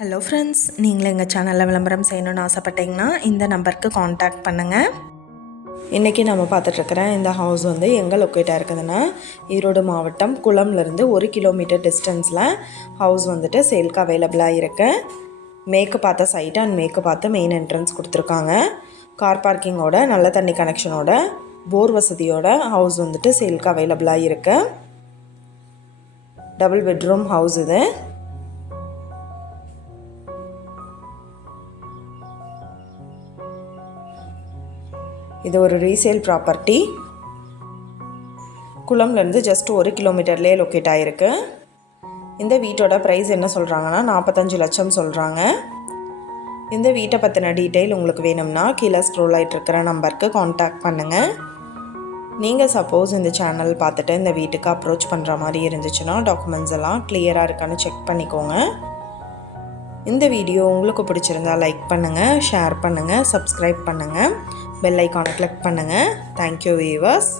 Hello friends நீங்களும் எங்கள் சேனலில் விளம்பரம் செய்யணும்னு ஆசைப்பட்டீங்கன்னா இந்த நம்பருக்கு காண்டாக்ட் பண்ணுங்கள் இன்றைக்கி நம்ம பார்த்துட்ருக்குறேன் இந்த ஹவுஸ் வந்து எங்கே லொக்கேட்டாக இருக்குதுன்னா ஈரோடு மாவட்டம் குளம்லேருந்து ஒரு கிலோமீட்டர் டிஸ்டன்ஸில் ஹவுஸ் வந்துட்டு சேல்க்கு அவைலபிளாக இருக்கு. மேற்கு பார்த்த சைட் அண்ட் மேற்கு பார்த்த மெயின் என்ட்ரன்ஸ் கொடுத்துருக்காங்க. கார் பார்க்கிங்கோட நல்ல தண்ணி கனெக்ஷனோட போர் வசதியோட ஹவுஸ் வந்துட்டு சேல்க்கு அவைலபிளாக இருக்குது டபுள் பெட்ரூம் ஹவுஸ் இது. இது ஒரு ரீசேல் ப்ராப்பர்ட்டி குளம்லேருந்து ஜஸ்ட் ஒரு கிலோமீட்டர்லேயே லொக்கேட் ஆகிருக்கு இந்த வீட்டோட ப்ரைஸ் என்ன சொல்கிறாங்கன்னா நாற்பத்தஞ்சு லட்சம் சொல்கிறாங்க இந்த வீட்டை பற்றின டீட்டெயில் உங்களுக்கு வேணும்னா கீழே ஸ்க்ரோல் ஆகிட்டு இருக்கிற நம்பருக்கு காண்டாக்ட் பண்ணுங்கள் நீங்கள் சப்போஸ் இந்த சேனல் பார்த்துட்டு இந்த வீட்டுக்கு அப்ரோச் பண்ணுற மாதிரி இருந்துச்சுன்னா டாக்குமெண்ட்ஸ் எல்லாம் கிளியராக இருக்கான்னு செக் பண்ணிக்கோங்க. இந்த வீடியோ உங்களுக்கு பிடிச்சிருந்தா லைக் பண்ணுங்கள் ஷேர் பண்ணுங்கள் சப்ஸ்கிரைப் பண்ணுங்கள் பெல் ஐக்கானை கிளிக் பண்ணுங்கள் தேங்க்யூ வீவர்ஸ்